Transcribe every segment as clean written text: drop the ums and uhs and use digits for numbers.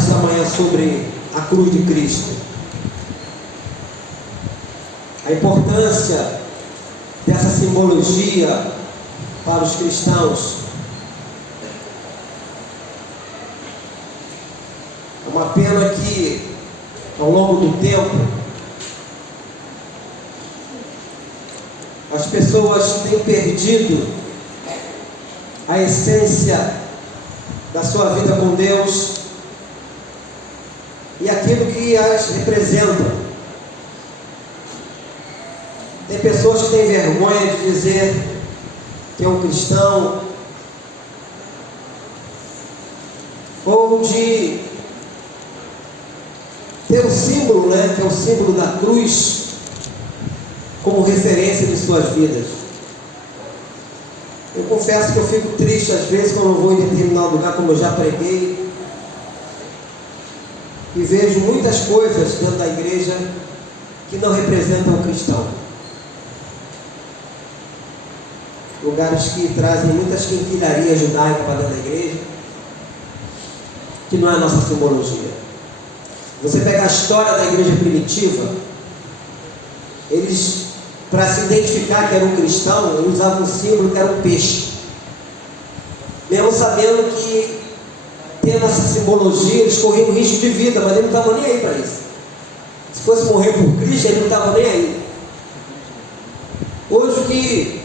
nesta manhã sobre a cruz de Cristo. A importância dessa simbologia para os cristãos. É uma pena que, ao longo do tempo, as pessoas têm perdido a essência da sua vida com Deus e aquilo que as representa. Tem pessoas que têm vergonha de dizer que é um cristão, ou de ter o símbolo, que é o símbolo da cruz, como referência de suas vidas. Eu confesso que eu fico triste às vezes quando eu vou em determinado lugar, como eu já preguei, e vejo muitas coisas dentro da igreja que não representam o cristão. Lugares que trazem muitas quinquilharias judaicas para dentro da igreja, que não é a nossa simbologia. Você pega a história da igreja primitiva, eles, para se identificar que era um cristão, eles usavam um símbolo que era um peixe. Mesmo sabendo que, tendo essa simbologia, eles corriam risco de vida, mas eles não estavam nem aí para isso. Se fosse morrer por Cristo, eles não estavam nem aí. Hoje o que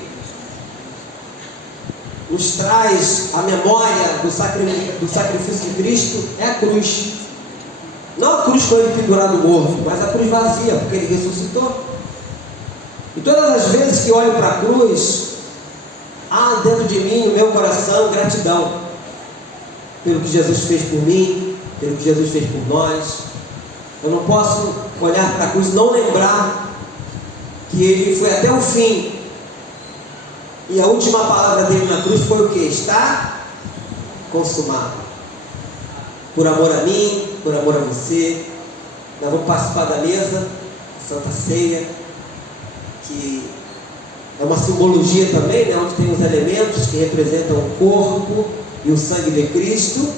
nos traz a memória do sacrifício de Cristo é a cruz. Não a cruz com ele pendurado morto, mas a cruz vazia, porque ele ressuscitou. E todas as vezes que olho para a cruz, há dentro de mim, no meu coração, gratidão pelo que Jesus fez por mim, pelo que Jesus fez por nós. Eu não posso olhar para a cruz e não lembrar que ele foi até o fim. E a última palavra dele na cruz foi o que? Está consumado. Por amor a mim, por amor a você. Nós vamos participar da mesa, a Santa Ceia, que é uma simbologia também, onde tem os elementos que representam o corpo e o sangue de Cristo.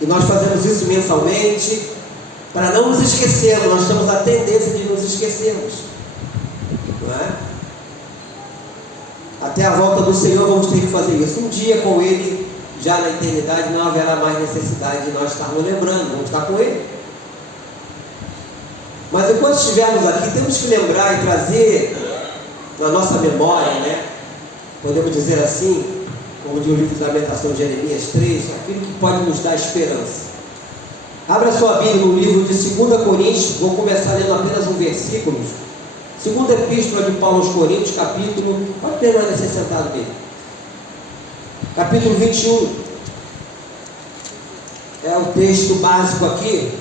E nós fazemos isso mensalmente, para não nos esquecermos. Nós temos a tendência de nos esquecermos, não é? Até a volta do Senhor vamos ter que fazer isso. Um dia com Ele, já na eternidade, não haverá mais necessidade de nós estarmos lembrando, vamos estar com Ele. Mas enquanto estivermos aqui, temos que lembrar e trazer na nossa memória, podemos dizer assim, como diz o livro de Lamentação de Jeremias 3, aquilo que pode nos dar esperança. Abra sua Bíblia no livro de 2 Coríntios, vou começar lendo apenas um versículo. Segunda Epístola de Paulo aos Coríntios, capítulo, pode permanecer sentado nele, capítulo 21, é o texto básico aqui.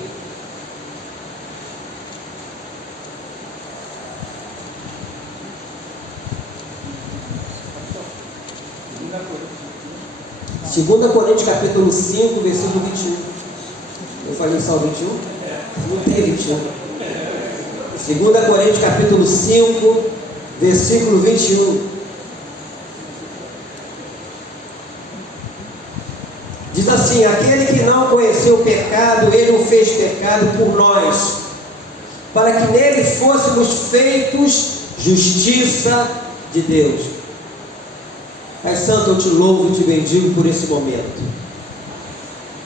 Segunda Coríntios, capítulo 5, versículo 21. Eu falei só 21? Não tem 21. 2 Coríntios capítulo 5, versículo 21. Diz assim: aquele que não conheceu o pecado, ele o fez pecado por nós, para que nele fôssemos feitos justiça de Deus. Pai Santo, eu te louvo e te bendigo por esse momento.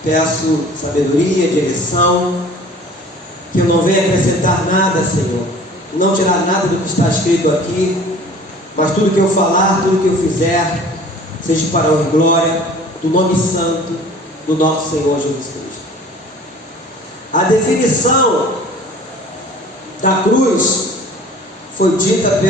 Peço sabedoria, direção, que eu não venha acrescentar nada, Senhor, não tirar nada do que está escrito aqui, mas tudo que eu falar, tudo que eu fizer, seja para a honra e glória do nome santo do nosso Senhor Jesus Cristo. A definição da cruz foi dita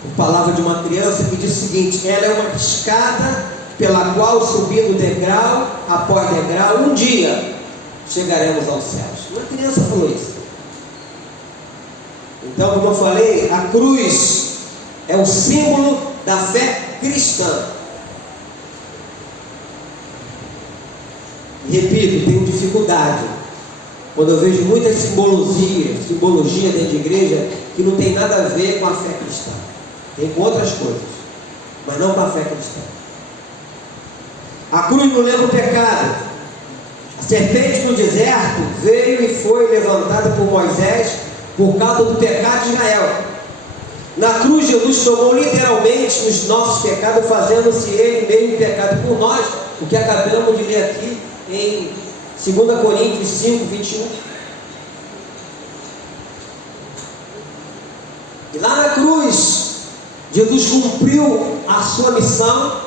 por palavra de uma criança, que diz o seguinte: ela é uma escada pela qual, subindo degrau após degrau, um dia chegaremos aos céus. Uma criança falou isso. Então, como eu falei, a cruz é o símbolo da fé cristã. E repito, tenho dificuldade quando eu vejo muitas simbologia dentro de igreja que não tem nada a ver com a fé cristã. Tem com outras coisas, mas não com a fé cristã. A cruz não lembra o pecado. A serpente no deserto veio e foi levantada por Moisés por causa do pecado de Israel. Na cruz, Jesus tomou literalmente os nossos pecados, fazendo-se Ele mesmo pecado por nós, o que acabamos de ler aqui em 2 Coríntios 5, 21. E lá na cruz, Jesus cumpriu a sua missão,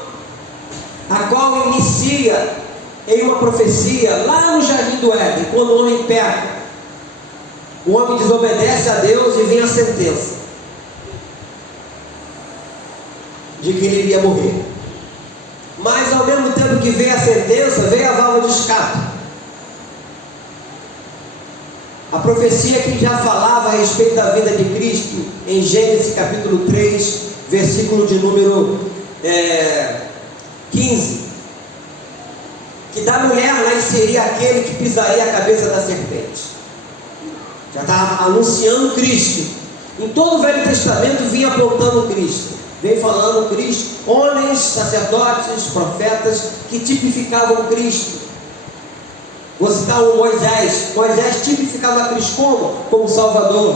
a qual inicia em uma profecia lá no Jardim do Éden, quando o homem peca. O homem desobedece a Deus e vem a sentença de que ele iria morrer. Mas ao mesmo tempo que veio a sentença, veio a válvula de escape. A profecia que já falava a respeito da vida de Cristo em Gênesis capítulo 3, versículo de número 15, que da mulher nasceria aquele que pisaria a cabeça da serpente. Já está anunciando Cristo. Em todo o Velho Testamento vinha apontando Cristo. Vem falando Cristo, homens, sacerdotes, profetas que tipificavam Cristo. Vou citar o Moisés. Moisés tipificava Cristo como? Como Salvador,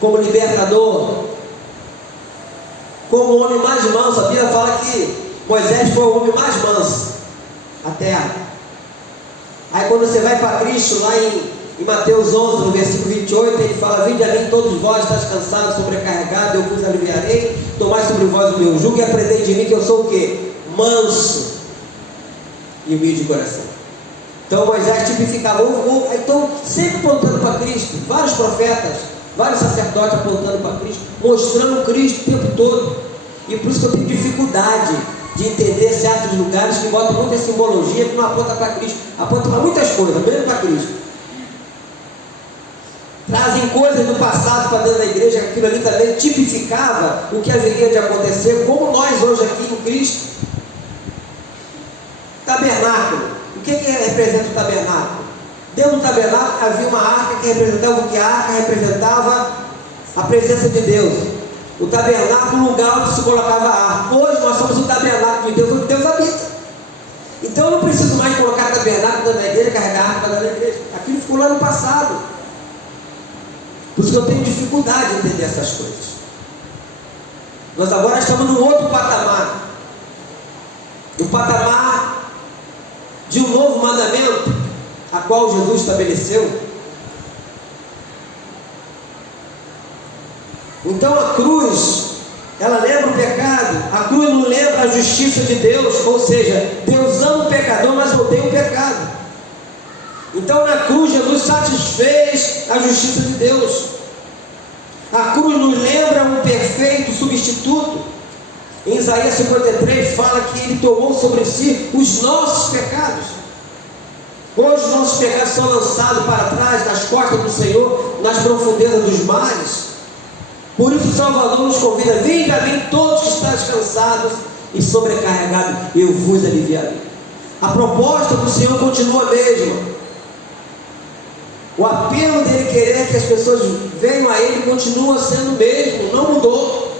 como libertador, como o homem mais manso. A Bíblia fala que Moisés foi o homem mais manso da terra. Aí quando você vai para Cristo, lá em Mateus 11, no versículo 28, ele fala: vinde a mim todos vós, estáis cansados, sobrecarregados, eu vos aliviarei, tomai sobre vós o meu jugo e aprendei de mim, que eu sou o quê? Manso e humilde de coração. Então Moisés tipificava, então sempre apontando para Cristo, vários profetas, vários sacerdotes apontando para Cristo, mostrando Cristo o tempo todo. E por isso que eu tenho dificuldade de entender certos lugares que botam muita simbologia que não aponta para Cristo, aponta para muitas coisas, mesmo para Cristo. Trazem coisas do passado para dentro da igreja, aquilo ali também tipificava o que haveria de acontecer, como nós hoje aqui em Cristo. Tabernáculo. O que representa o tabernáculo? Dentro do tabernáculo havia uma arca que representava o que? A arca representava a presença de Deus. O tabernáculo, o lugar onde se colocava a arca. Hoje nós somos o tabernáculo de Deus, onde Deus habita. Então eu não preciso mais colocar tabernáculo dentro da igreja, carregar a arca dentro da igreja. Aquilo ficou lá no passado. Por isso que eu tenho dificuldade de entender essas coisas. Nós agora estamos num outro patamar. O patamar de um novo mandamento, a qual Jesus estabeleceu. Então a cruz, ela lembra o pecado. A cruz não lembra a justiça de Deus. Ou seja, Deus ama o pecador, mas odeia o pecado. Então na cruz Jesus satisfez a justiça de Deus. A cruz nos lembra um perfeito substituto. Em Isaías 53 fala que Ele tomou sobre si os nossos pecados. Hoje os nossos pecados são lançados para trás, nas costas do Senhor, nas profundezas dos mares. Por isso o Salvador nos convida: vinde a mim todos que estáis cansados e sobrecarregados, eu vos aliviarei. A proposta do Senhor continua a mesma. O apelo dele querer que as pessoas venham a Ele continua sendo o mesmo, não mudou.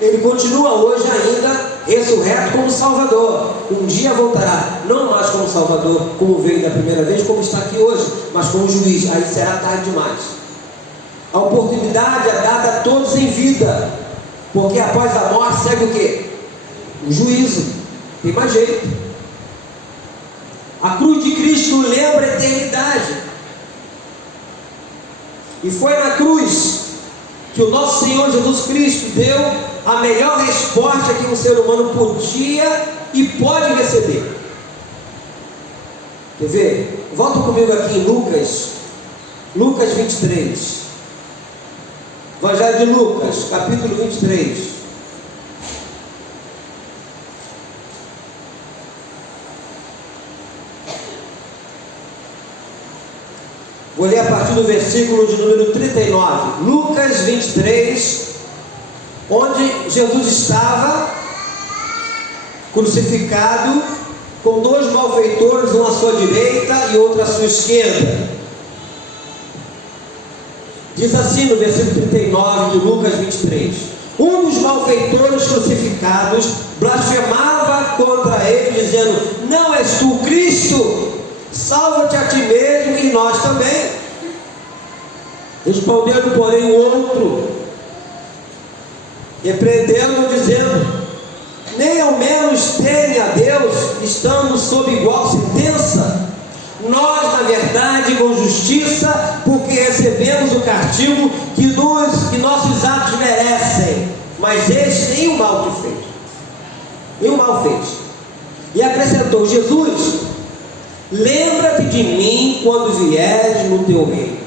Ele continua hoje ainda ressurreto como Salvador. Um dia voltará, não mais como Salvador, como veio da primeira vez, como está aqui hoje, mas como juiz. Aí será tarde demais. A oportunidade é dada a todos em vida, porque após a morte segue o quê? O juízo. Tem mais jeito. A cruz de Cristo nos lembra a eternidade. E foi na cruz que o nosso Senhor Jesus Cristo deu a melhor resposta que um ser humano podia e pode receber. Quer ver? Volta comigo aqui em Lucas 23. Evangelho de Lucas, capítulo 23. Vou ler a partir do versículo de número 39. Lucas 23, onde Jesus estava crucificado com dois malfeitores, um à sua direita e outro à sua esquerda. Diz assim no versículo 39 de Lucas 23: Um dos malfeitores crucificados blasfemava contra ele, dizendo: não és tu Cristo? Salva-te a ti mesmo e nós também. Respondendo, porém, o outro, repreendendo, dizendo: nem ao menos teme a Deus, estamos sob igual sentença? Nós, na verdade, com justiça, porque recebemos o castigo que nossos atos merecem, mas este nenhum mal te fez. Nenhum mal fez. E acrescentou: Jesus, lembra-te de mim quando vieres no teu reino.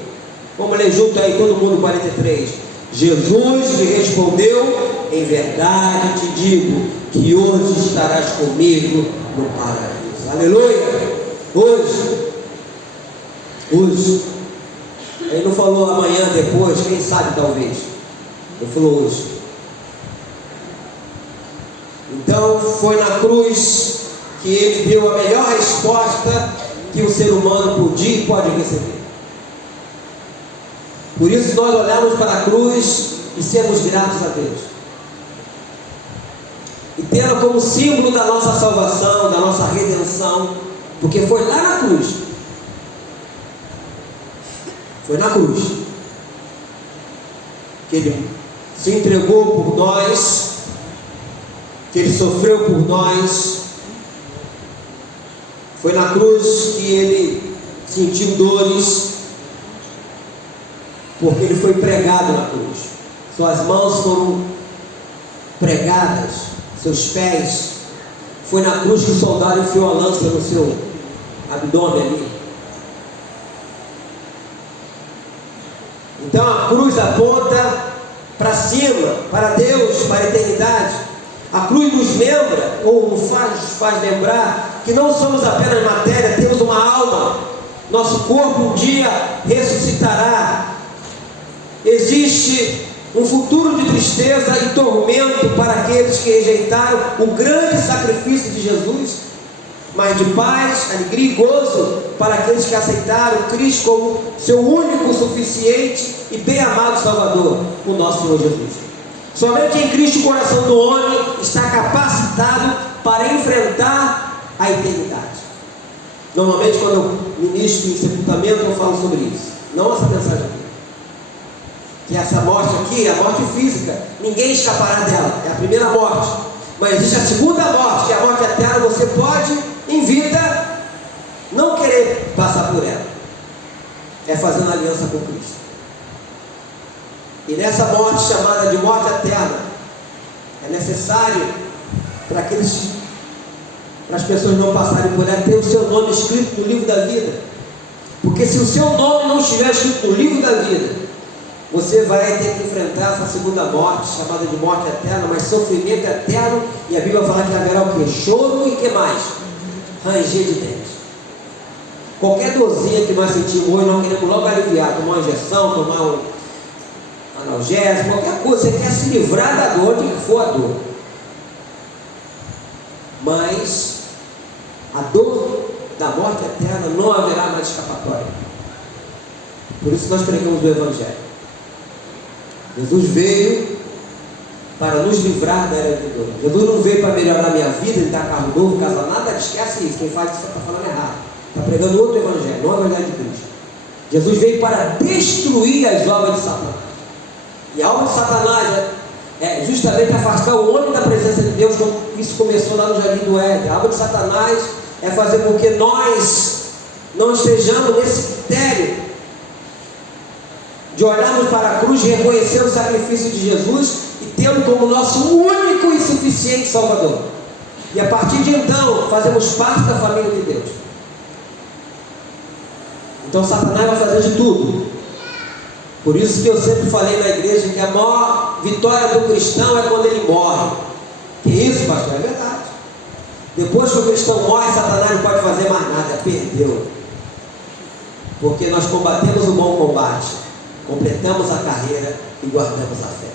Vamos ler junto aí, todo mundo, 43. Jesus lhe respondeu: em verdade te digo, que hoje estarás comigo no paraíso. Aleluia! Hoje. Ele não falou amanhã, depois, quem sabe talvez. Ele falou hoje. Então foi na cruz que ele deu a melhor resposta que o ser humano podia e pode receber. Por isso nós olhamos para a cruz e sermos gratos a Deus. E tê-la como símbolo da nossa salvação, da nossa redenção, porque foi lá na cruz. Foi na cruz que ele se entregou por nós, que ele sofreu por nós. Foi na cruz que ele sentiu dores, porque ele foi pregado na cruz. Suas mãos foram pregadas, seus pés. Foi na cruz que o soldado enfiou a lança no seu abdômen ali. Então a cruz aponta para cima, para Deus, para a eternidade. A cruz nos lembra, ou nos faz lembrar, que não somos apenas matéria, temos uma alma. Nosso corpo um dia ressuscitará. Existe um futuro de tristeza e tormento para aqueles que rejeitaram o grande sacrifício de Jesus, mas de paz, alegria e gozo para aqueles que aceitaram Cristo como seu único, suficiente e bem-amado Salvador, o nosso Senhor Jesus. Somente em Cristo o coração do homem está capacitado para enfrentar a eternidade. Normalmente quando eu ministro em sepultamento eu falo sobre isso, não essa mensagem aqui. Que essa morte aqui é a morte física, ninguém escapará dela, é a primeira morte. Mas existe a segunda morte, que é a morte eterna. Você pode, em vida, não querer passar por ela. É fazendo aliança com Cristo. E nessa morte chamada de morte eterna, é necessário para as pessoas não passarem por ela, ter o seu nome escrito no livro da vida. Porque se o seu nome não estiver escrito no livro da vida, você vai ter que enfrentar essa segunda morte, chamada de morte eterna, mas sofrimento eterno. E a Bíblia fala que haverá o que? Choro e o que mais? Ranger de dentes. Qualquer dorzinha que nós sentimos hoje, nós queremos logo aliviar, tomar uma injeção, tomar um analgésico, qualquer coisa. Você quer se livrar da dor, de que for a dor. Mas a dor da morte eterna não haverá mais escapatória. Por isso nós pregamos o Evangelho. Jesus veio para nos livrar da era de dor. Jesus não veio para melhorar a minha vida, me dar carro novo, casa nada, esquece isso. Quem faz isso está falando errado. Está pregando outro Evangelho, não a verdade de Cristo. Jesus veio para destruir as obras de Satanás. E a obra de Satanás é justamente afastar o homem da presença de Deus, como isso começou lá no Jardim do Éden. A obra de Satanás é fazer com que nós não estejamos nesse critério de olharmos para a cruz, reconhecer o sacrifício de Jesus e tê-lo como nosso único e suficiente Salvador. E a partir de então, fazemos parte da família de Deus. Então Satanás vai fazer de tudo. Por isso que eu sempre falei na igreja que a maior vitória do cristão é quando ele morre. Que isso, pastor? É verdade. Depois que o cristão morre, Satanás não pode fazer mais nada, perdeu. Porque nós combatemos o bom combate, completamos a carreira e guardamos a fé.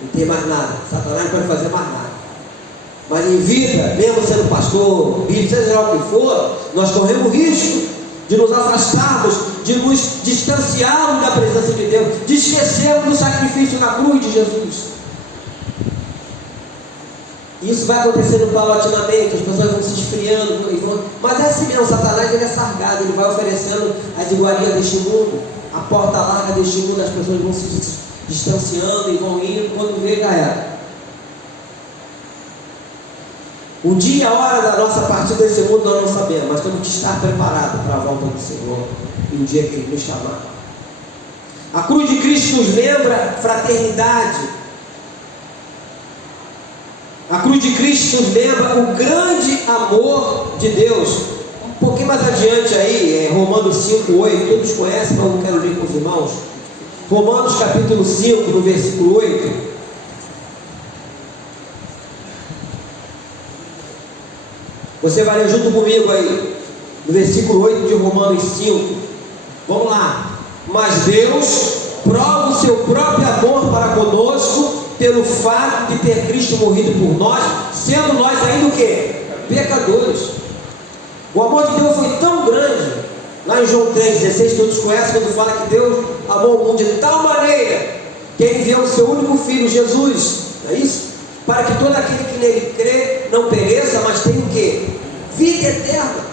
Não tem mais nada, Satanás não pode fazer mais nada. Mas em vida, mesmo sendo pastor, bispo, seja lá o que for, nós corremos risco de nos afastarmos, de nos distanciarmos da presença de Deus, de esquecermos do sacrifício na cruz de Jesus. Isso vai acontecendo paulatinamente, as pessoas vão se esfriando, mas é assim mesmo, Satanás ele é sargado, ele vai oferecendo as iguarias deste mundo, a porta larga deste mundo, as pessoas vão se distanciando e vão indo, quando vê já era. O dia e a hora da nossa partida desse mundo nós não sabemos, mas temos que estar preparados para a volta do Senhor, e o dia que Ele nos chamar. A cruz de Cristo nos lembra fraternidade. A cruz de Cristo nos lembra o grande amor de Deus. Um pouquinho mais adiante aí, Romanos 5:8, todos conhecem, mas eu quero ler com os irmãos. Romanos capítulo 5, no versículo 8. Você vai ler junto comigo aí, no versículo 8 de Romanos 5. Vamos lá. Mas Deus prova o seu próprio amor para conosco, pelo fato de ter Cristo morrido por nós, sendo nós ainda o quê? Pecadores. O amor de Deus foi tão grande, lá em João 3,16, todos conhecem, quando fala que Deus amou o mundo de tal maneira, que Ele enviou o seu único Filho, Jesus, não é isso? Para que todo aquele que nele crê, não pereça, mas tenha o quê? Vida eterna.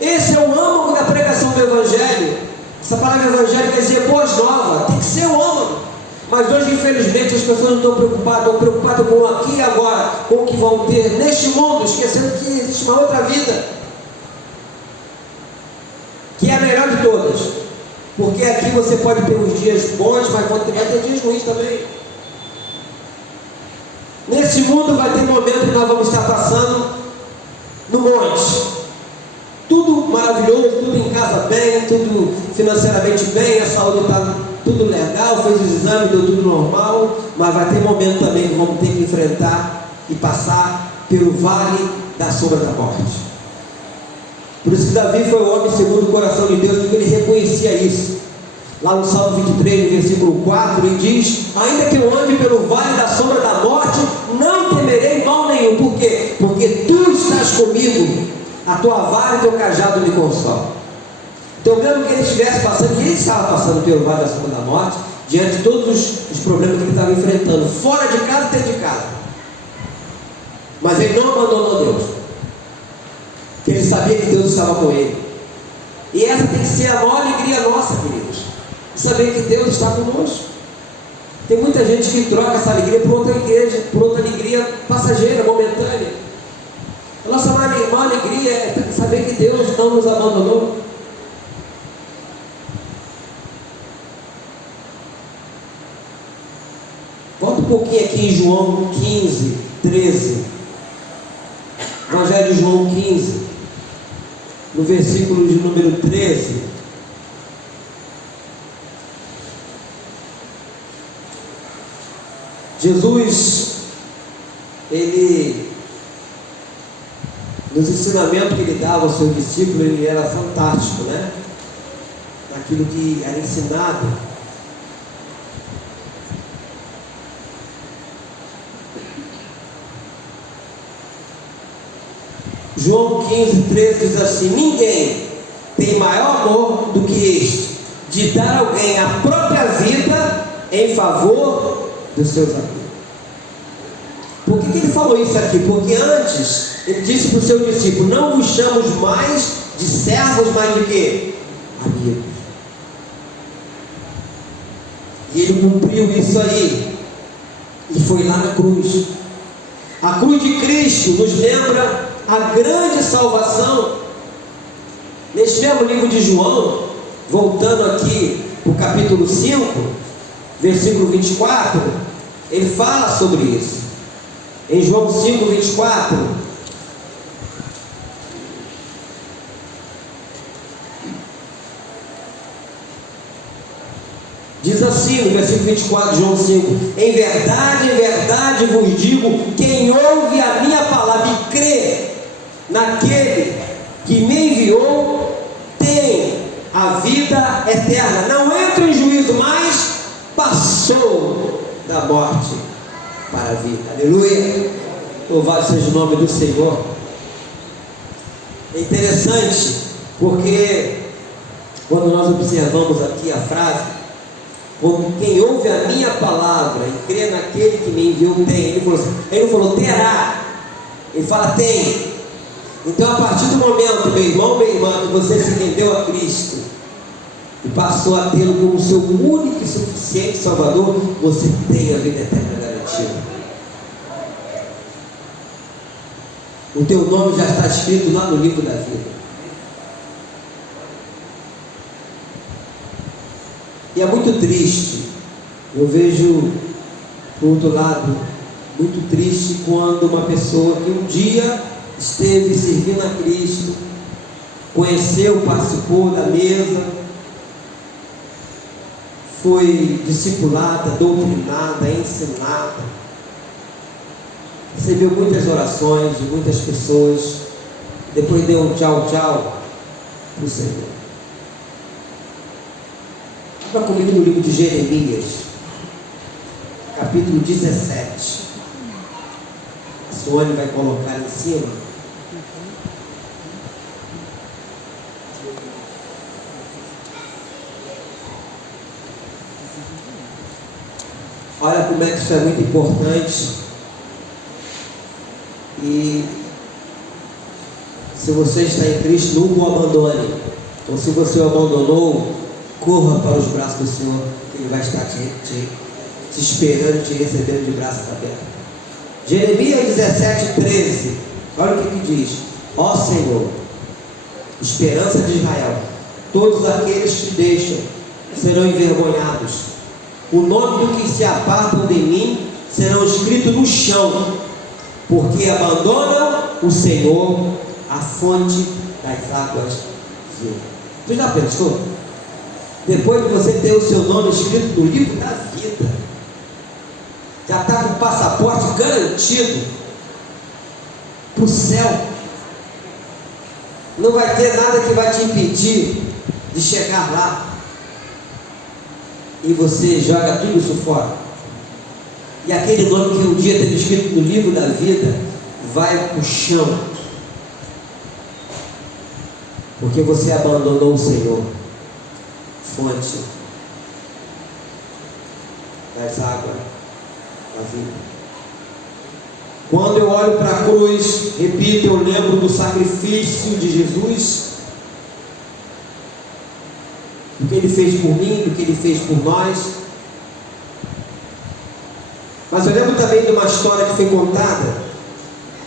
Esse é o âmago da pregação do Evangelho. Essa palavra Evangelho quer dizer boas novas, tem que ser o âmago. Mas hoje, infelizmente, as pessoas não estão preocupadas com o aqui e agora, com o que vão ter neste mundo, esquecendo que existe uma outra vida, que é a melhor de todas. Porque aqui você pode ter uns dias bons, mas vai ter dias ruins também. Nesse mundo vai ter momentos que nós vamos estar passando no monte. Tudo maravilhoso, tudo em casa bem, tudo financeiramente bem, a saúde está tudo legal, fez os exames, deu tudo normal, mas vai ter momento também que vamos ter que enfrentar e passar pelo vale da sombra da morte. Por isso que Davi foi o homem segundo o coração de Deus, porque ele reconhecia isso. Lá no Salmo 23, no versículo 4, ele diz: ainda que eu ande pelo vale da sombra da morte, não temerei mal nenhum. Por quê? Porque tu estás comigo, a tua vara e teu cajado me consolam. Então, mesmo que ele estivesse passando, e ele estava passando pelo vale da sombra da morte, diante de todos os problemas que ele estava enfrentando, fora de casa e dentro de casa, mas ele não abandonou Deus, porque ele sabia que Deus estava com ele. E essa tem que ser a maior alegria nossa, queridos, de saber que Deus está conosco. Tem muita gente que troca essa alegria por outra igreja, por outra alegria passageira, momentânea. A nossa maior alegria é saber que Deus não nos abandonou. Volta um pouquinho aqui em João 15, 13. Evangelho de João 15, no versículo de número 13. Jesus, ele, nos ensinamentos que ele dava aos seus discípulos, ele era fantástico, né? Naquilo que era ensinado. João 15, 13 diz assim: ninguém tem maior amor do que este, de dar a alguém a própria vida em favor dos seus amigos. Por que ele falou isso aqui? Porque antes ele disse para o seu discípulo: não vos chamo mais de servos, mas de quê? Amigos. E ele cumpriu isso aí, e foi lá na cruz. A cruz de Cristo nos lembra a grande salvação. Neste mesmo livro de João, voltando aqui para o capítulo 5, versículo 24, ele fala sobre isso. Em João 5, 24, diz assim no versículo 24 de João 5: em verdade vos digo, quem ouve a minha palavra e crê naquele que me enviou, tem a vida eterna, não entra em juízo, mas passou da morte para a vida. Aleluia! Louvado seja o nome do Senhor. É interessante porque quando nós observamos aqui a frase, como quem ouve a minha palavra e crê naquele que me enviou tem. Ele não falou terá, ele fala tem. Então, a partir do momento, meu irmão, minha irmã, que você se rendeu a Cristo e passou a tê-lo como seu único e suficiente Salvador, você tem a vida eterna garantida. O teu nome já está escrito lá no livro da vida. E é muito triste, eu vejo, por outro lado, muito triste quando uma pessoa que um dia esteve servindo a Cristo, conheceu, participou da mesa, foi discipulada, doutrinada, ensinada, recebeu muitas orações de muitas pessoas, depois deu um tchau para o Senhor. Abra comigo no livro de Jeremias, capítulo 17. A Suane vai colocar em cima. Olha como é que isso é muito importante. E se você está em Cristo, nunca o abandone. Ou se você o abandonou, corra para os braços do Senhor, que Ele vai estar te esperando, te recebendo de braços abertos. Jeremias 17:13. Olha o que diz: ó Senhor, esperança de Israel, todos aqueles que deixam serão envergonhados. O nome do que se apartam de mim serão escritos no chão, porque abandonam o Senhor, a fonte das águas vivas. Você já pensou? Depois de você ter o seu nome escrito no livro da vida, já está com o passaporte garantido para o céu, não vai ter nada que vai te impedir de chegar lá, e você joga tudo isso fora, e aquele nome que um dia teve escrito no livro da vida vai para o chão, porque você abandonou o Senhor, fonte das águas da vida. Quando eu olho para a cruz, repito, eu lembro do sacrifício de Jesus, do que Ele fez por mim, do que Ele fez por nós. Mas eu lembro também de uma história que foi contada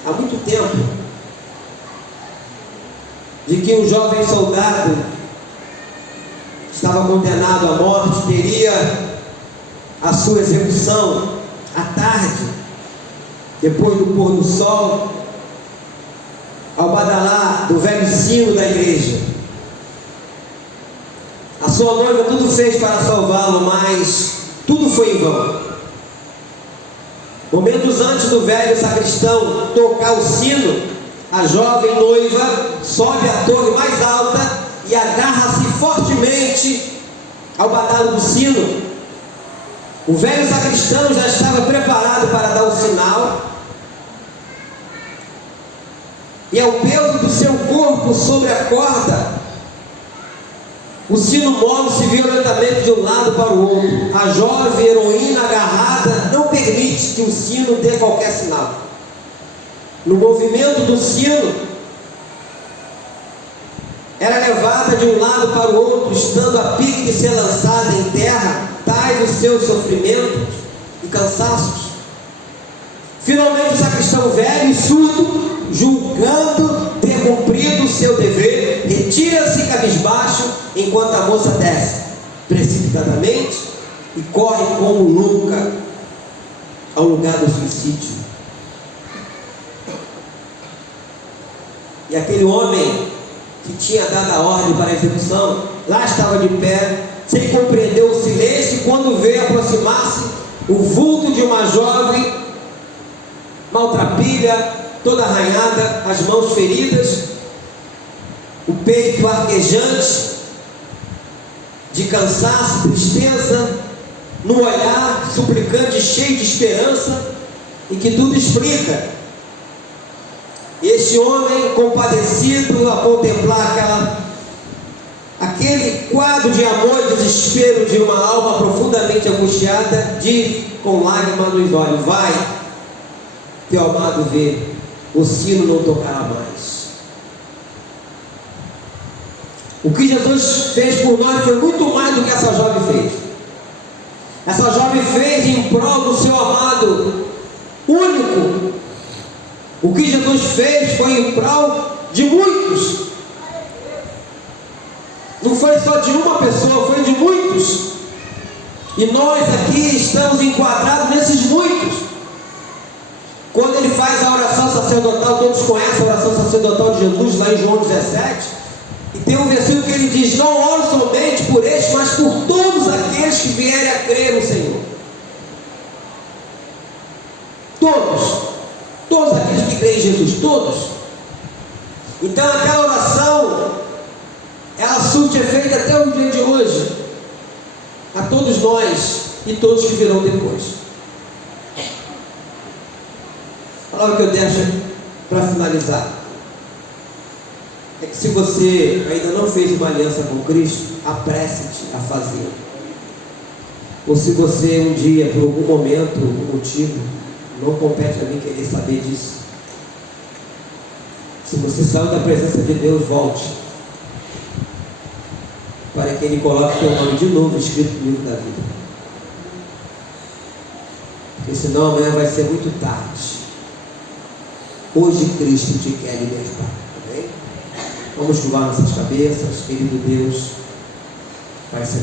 há muito tempo, de que um jovem soldado estava condenado à morte, teria a sua execução à tarde, depois do pôr do sol, ao badalar do velho sino da igreja. A sua noiva tudo fez para salvá-lo, mas tudo foi em vão. Momentos antes do velho sacristão tocar o sino, a jovem noiva sobe a torre mais alta e agarra-se fortemente ao badalo do sino. O velho sacristão já estava preparado para dar o sinal, e ao peso do seu corpo sobre a corda, o sino move-se violentamente de um lado para o outro. A jovem heroína agarrada não permite que o sino dê qualquer sinal. No movimento do sino, era levada de um lado para o outro, estando a pique de ser lançada em terra, tais os seus sofrimentos e cansaços. Finalmente o sacristão velho e surdo, julgando ter cumprido o seu dever, retira-se cabisbaixo, enquanto a moça desce precipitadamente e corre como louca ao lugar do suicídio. E aquele homem que tinha dado a ordem para a execução, lá estava de pé, sem compreender o silêncio, quando veio aproximar-se o vulto de uma jovem maltrapilha, toda arranhada, as mãos feridas, o peito arquejante de cansaço, tristeza, no olhar suplicante, cheio de esperança, e que tudo explica. Este homem compadecido a contemplar aquele quadro de amor e desespero, desespero de uma alma profundamente angustiada, diz com lágrimas nos olhos: vai, teu amado ver, o sino não tocará mais. O que Jesus fez por nós foi muito mais do que essa jovem fez. Essa jovem fez em prol do seu amado único. O que Jesus fez foi em prol de muitos. Não foi só de uma pessoa, foi de muitos. E nós aqui estamos enquadrados nesses muitos. Quando ele faz a oração sacerdotal, todos conhecem a oração sacerdotal de Jesus, lá em João 17. E tem um versículo que ele diz: não oro somente por este, mas por todos aqueles que vierem a crer no Senhor. Todos aqueles que creem em Jesus, todos. Então aquela oração, ela surte efeito até o dia de hoje, a todos nós e todos que virão depois. A palavra que eu deixo para finalizar é que se você ainda não fez uma aliança com Cristo, apresse-te a fazer. Ou se você um dia, por algum momento, algum motivo, não compete a mim querer saber disso. Se você saiu da presença de Deus, volte, para que Ele coloque teu nome de novo escrito no livro da vida. Porque senão amanhã vai ser muito tarde. Hoje Cristo te quer libertar. Amém? Vamos curvar nossas cabeças, querido Deus. Vai ser